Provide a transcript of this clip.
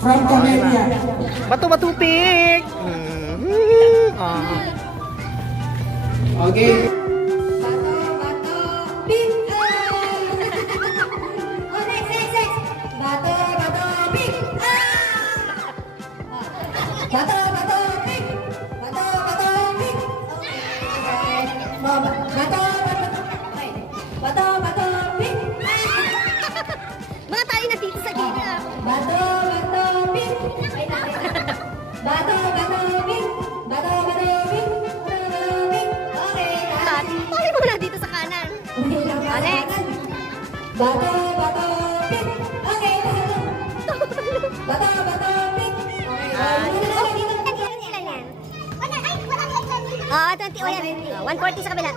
From Comedia. Batu-batu pik. Okay. Mga tali na dito sa gilid ah. Pali mo na dito sa kanan. Next. Ilan yan? Ah, 20. Oh, yan. 140 sa kabila.